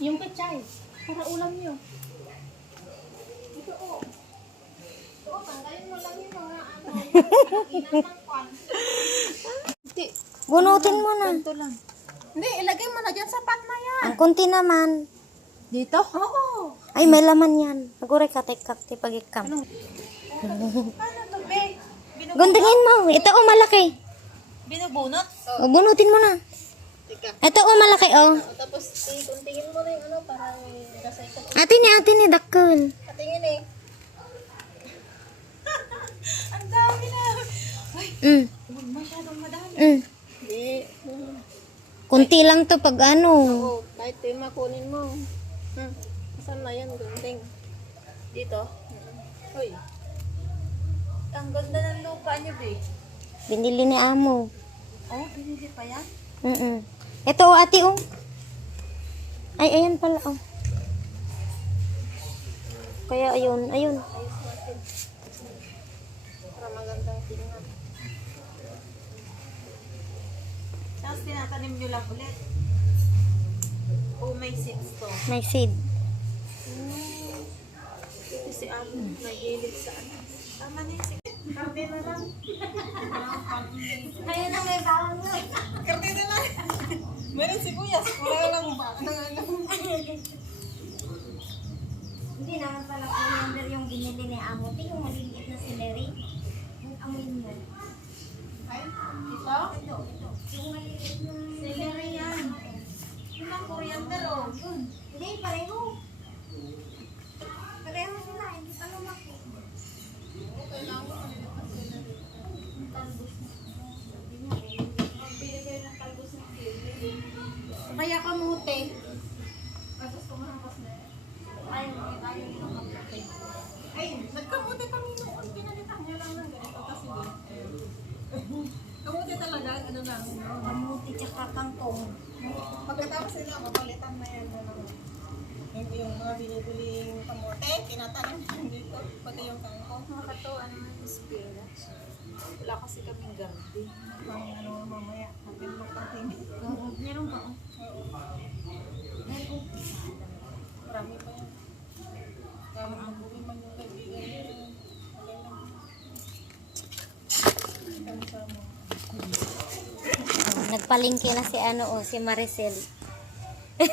Yung pechay. Para ulam nyo. Ito oh. Oo, tanggalin mo lang yung mga inatangkwan. Bunutin mo na. Ganito lang. Hindi, ilagay mo na dyan sa pot na yan. Ang kunti naman. Dito? Oo. Ay, may laman yan. Naguray ka, kakti pagikam. Ano to, be? Gundangin mo. Ito o malaki. Binubunot? O, bunutin mo na. Ito o malaki o. Tapos, kuntingin mo na yung ano, para recycle. Atin ni dakul. Katingin eh. Ang dami na. Ay, huwag masyadong madami. Hindi. Kunti lang to pag ano. Oo, kahit ito yung makunin mo. Saan na yan, gunting? Dito? Uy. Ang ganda ng lupa niyo, be. Binili ni amo. Oh, binili pa yan? Ito o ate o. Ay, ayan pala o. Kaya ayun. Para magandang tingnan. Tapos tinatanim nyo lang ulit. Oh, may seeds to. May seed. Ito si Amo, nag-ilit sa ano. Tama na yung seed. Karte na lang. Kaya na may bawang mo. Karte na lang. Meron sibuyas. Wala lang ba? Hindi naman pala coriander yung binili ni Amo. Ito yung maliliit na celery. Yung amoy mo. Ay, ito? Ito. Yung maliliit na Celery yan. Yun ang coriander, oh. Yun. Hindi, pareho. Pareho sila, hindi pa lumaki. Kaya kamote. Ay, nagkamote kami noon. Pinalitan niya lang ng ganito kasi kamote talaga, ano lang. Kamuti tsaka kangkong. Pagkatapos sila, mapalitan na yan. Yung mga binibiling kamote, tinatanim yan dito. Pati yung kangkong. Nakakatawa naman yung spinach. Wala kasi kaming garden. Pang ano mamaya, natin magpatingin. Meron pa. Marami pa yan. Kaya ang buhay man yung kaibigan nyo. Okay lang. Sama-sama. Nagpalingki na si ano o, si Maricel. Ay,